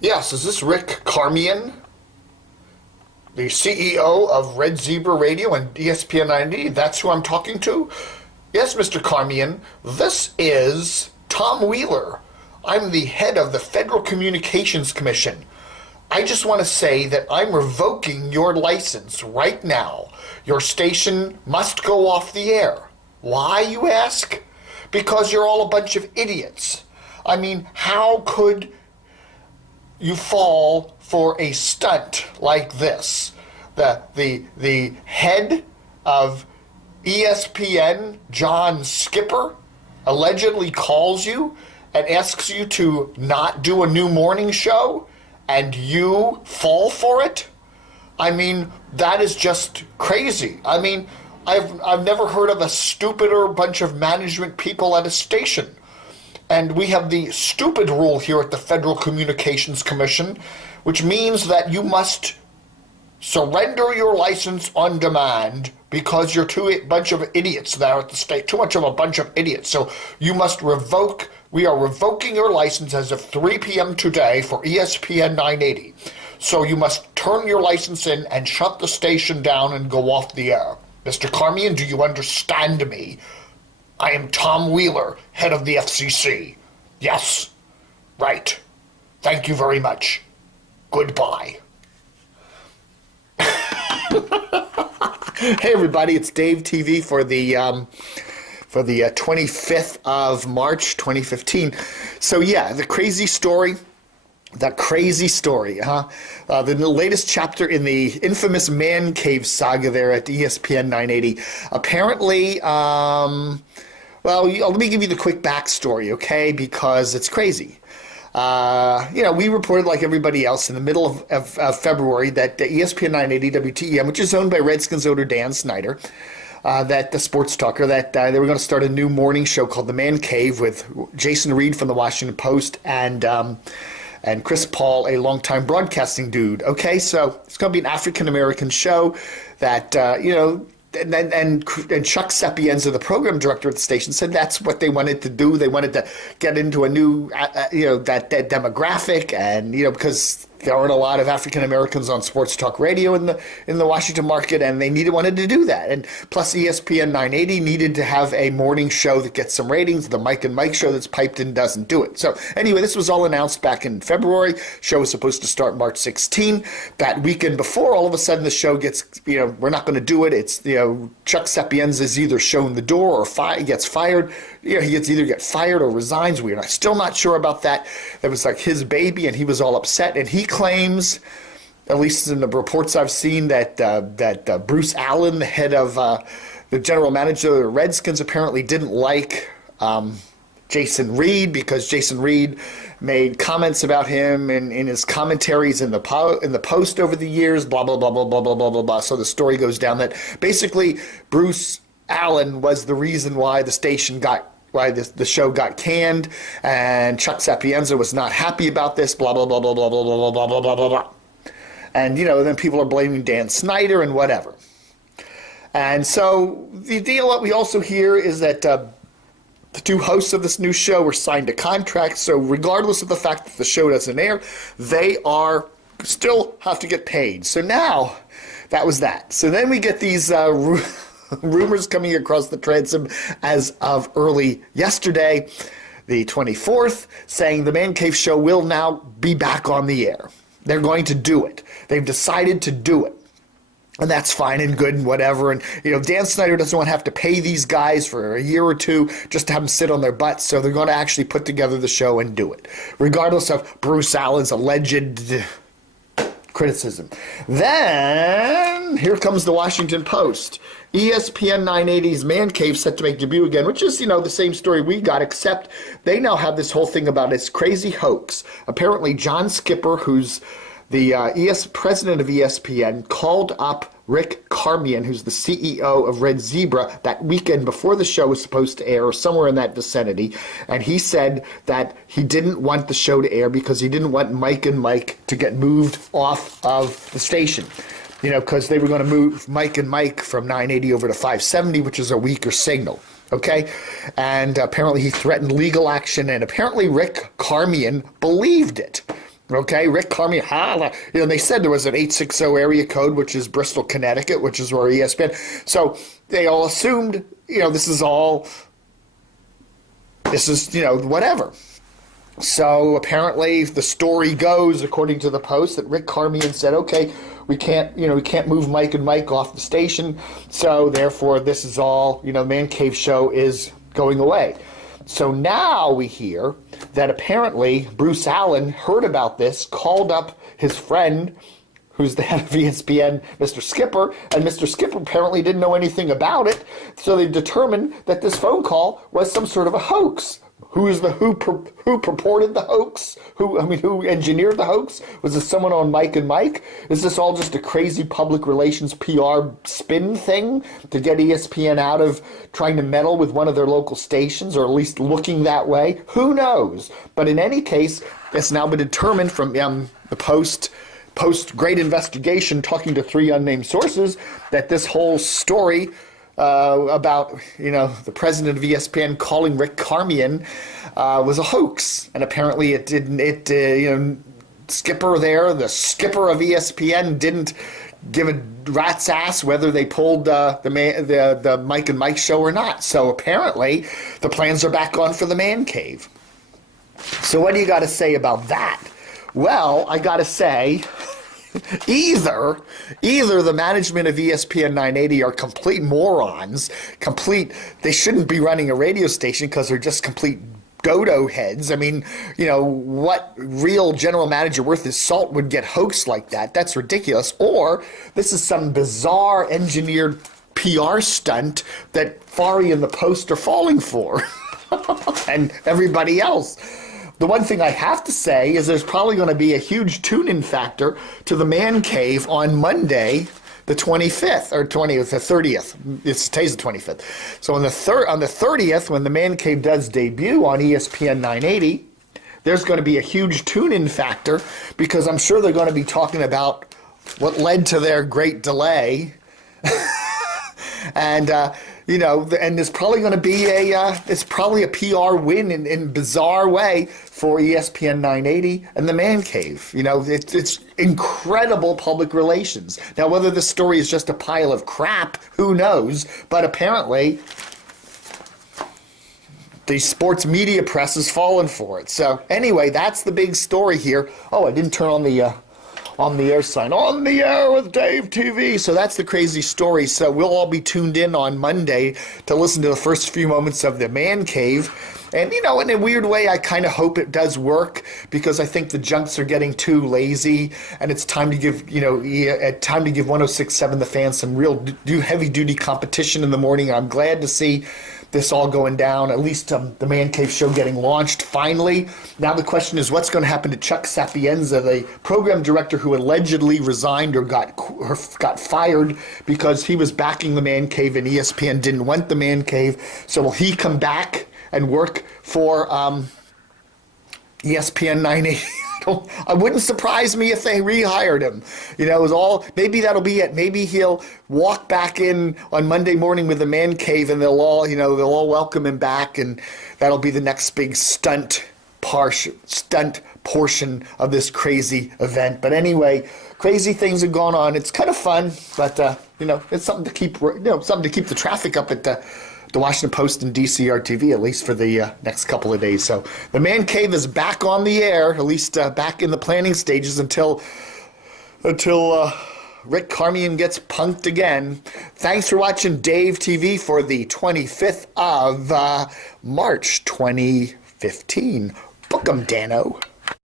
Yes, is this Rick Carmian, the CEO of Red Zebra Radio and ESPN 90? That's who I'm talking to? Yes, Mr. Carmian, this is Tom Wheeler. I'm the head of the Federal Communications Commission. I just want to say that I'm revoking your license right now. Your station must go off the air. Why, you ask? Because you're all a bunch of idiots. I mean, how could you fall for a stunt like this? The head of ESPN, John Skipper, allegedly calls you and asks you to not do a new morning show, and you fall for it? I mean, that is just crazy. I mean, I've never heard of a stupider bunch of management people at a station. And we have the stupid rule here at the Federal Communications Commission, which means that you must surrender your license on demand because you're a bunch of idiots there at the state, too much of a bunch of idiots. So you must revoke, we are revoking your license as of 3 p.m. today for ESPN 980. So you must turn your license in and shut the station down and go off the air. Mr. Carmian, do you understand me? I am Tom Wheeler, head of the FCC. Yes, right. Thank you very much. Goodbye. Hey everybody, it's Dave TV for the 25th of March 2015. So yeah, the crazy story, huh? The latest chapter in the infamous Man Cave saga there at ESPN 980. Apparently, well, let me give you the quick backstory, okay? Because it's crazy. We reported like everybody else in the middle of February that ESPN 980 WTEM, which is owned by Redskins owner Dan Snyder, that the sports talker, that they were going to start a new morning show called The Man Cave with Jason Reed from the Washington Post and Chris Paul, a longtime broadcasting dude. Okay, so it's going to be an African-American show that, and Chuck Sapienza, the program director at the station, said that's what they wanted to do. They wanted to get into a new, that demographic, and because there aren't a lot of African Americans on sports talk radio in the Washington market, and they wanted to do that. And plus, ESPN 980 needed to have a morning show that gets some ratings. The Mike and Mike show that's piped in doesn't do it. So anyway, this was all announced back in February. Show was supposed to start March 16. That weekend before, all of a sudden the show gets, we're not going to do it. It's, Chuck Sapienza is either shown the door or gets fired. He gets either get fired or resigns. We're still not sure about that. That was like his baby, and he was all upset. And he claims, at least in the reports I've seen, that Bruce Allen, the head of the general manager of the Redskins, apparently didn't like Jason Reed because Jason Reed made comments about him in his commentaries in the Post over the years. Blah blah blah blah blah blah blah blah blah. So the story goes down that basically Bruce Allen was the reason why the show got canned, and Chuck Sapienza was not happy about this, blah, blah, blah, blah, blah, blah, blah, blah, blah, blah, blah, blah. And, then people are blaming Dan Snyder and whatever. And so the deal that we also hear is that the two hosts of this new show were signed to contracts, so regardless of the fact that the show doesn't air, they still have to get paid. So now, that was that. So then we get these rumors coming across the transom as of early yesterday, the 24th, saying the Man Cave show will now be back on the air. They're going to do it. They've decided to do it. And that's fine and good and whatever. And, Dan Snyder doesn't want to have to pay these guys for a year or two just to have them sit on their butts. So they're going to actually put together the show and do it, regardless of Bruce Allen's alleged criticism. Then here comes the Washington Post. ESPN 980's Man Cave set to make debut again, which is, the same story we got, except they now have this whole thing about this crazy hoax. Apparently, John Skipper, who's the president of ESPN, called up Rick Carmian, who's the CEO of Red Zebra, that weekend before the show was supposed to air, or somewhere in that vicinity, and he said that he didn't want the show to air because he didn't want Mike and Mike to get moved off of the station. Because they were going to move Mike and Mike from 980 over to 570, which is a weaker signal. Okay? And apparently he threatened legal action, and apparently Rick Carmian believed it. Okay, Rick Carmi, they said there was an 860 area code, which is Bristol, Connecticut, which is where ESPN. So they all assumed, this is, whatever. So apparently the story goes, according to the Post, that Rick Carmian said, okay, we can't move Mike and Mike off the station. So therefore this is all, Man Cave show is going away. So now we hear that apparently Bruce Allen heard about this, called up his friend, who's the head of ESPN, Mr. Skipper, and Mr. Skipper apparently didn't know anything about it. So they determined that this phone call was some sort of a hoax. Who purported the hoax? Who engineered the hoax? Was it someone on Mike and Mike? Is this all just a crazy public relations PR spin thing to get ESPN out of trying to meddle with one of their local stations, or at least looking that way? Who knows? But in any case, it's now been determined from the post great investigation, talking to 3 unnamed sources, that this whole story about the president of ESPN calling Rick Carmian was a hoax, and apparently it didn't. Skipper there, the skipper of ESPN, didn't give a rat's ass whether they pulled the Mike and Mike show or not. So apparently the plans are back on for the Man Cave. So what do you got to say about that? Well, I got to say, Either the management of ESPN 980 are complete morons, they shouldn't be running a radio station because they're just complete dodo heads. What real general manager worth his salt would get hoaxed like that? That's ridiculous. Or this is some bizarre engineered PR stunt that Fari and the Post are falling for, and everybody else. The one thing I have to say is there's probably going to be a huge tune-in factor to the Man Cave on Monday, the 25th, or 20th, the 30th. Today's the 25th. So on the 30th, when the Man Cave does debut on ESPN 980, there's going to be a huge tune-in factor, because I'm sure they're going to be talking about what led to their great delay. And and there's probably going to be it's probably a PR win in bizarre way for ESPN 980 and the Man Cave. It's incredible public relations. Now, whether the story is just a pile of crap, who knows? But apparently, the sports media press has fallen for it. So anyway, that's the big story here. Oh, I didn't turn on the air sign. On the air with Dave TV. So that's the crazy story. So we'll all be tuned in on Monday to listen to the first few moments of the Man Cave. And, in a weird way, I kind of hope it does work, because I think the junks are getting too lazy, and it's time to give, time to give 106.7 The Fan some real heavy-duty competition in the morning. I'm glad to see this all going down, at least the Man Cave show getting launched finally. Now the question is, what's going to happen to Chuck Sapienza, the program director who allegedly resigned or got fired because he was backing the Man Cave and ESPN didn't want the Man Cave. So will he come back and work for ESPN 980? I wouldn't surprise me if they rehired him. It was all, maybe that'll be it. Maybe he'll walk back in on Monday morning with the Man Cave, and they'll all welcome him back, and that'll be the next big stunt portion of this crazy event. But anyway, crazy things have gone on. It's kind of fun, but it's something to keep the traffic up at the Washington Post and DCR-TV, at least for the next couple of days. So the Man Cave is back on the air, at least back in the planning stages until Rick Carmian gets punked again. Thanks for watching Dave TV for the 25th of March 2015. Book 'em, Dano.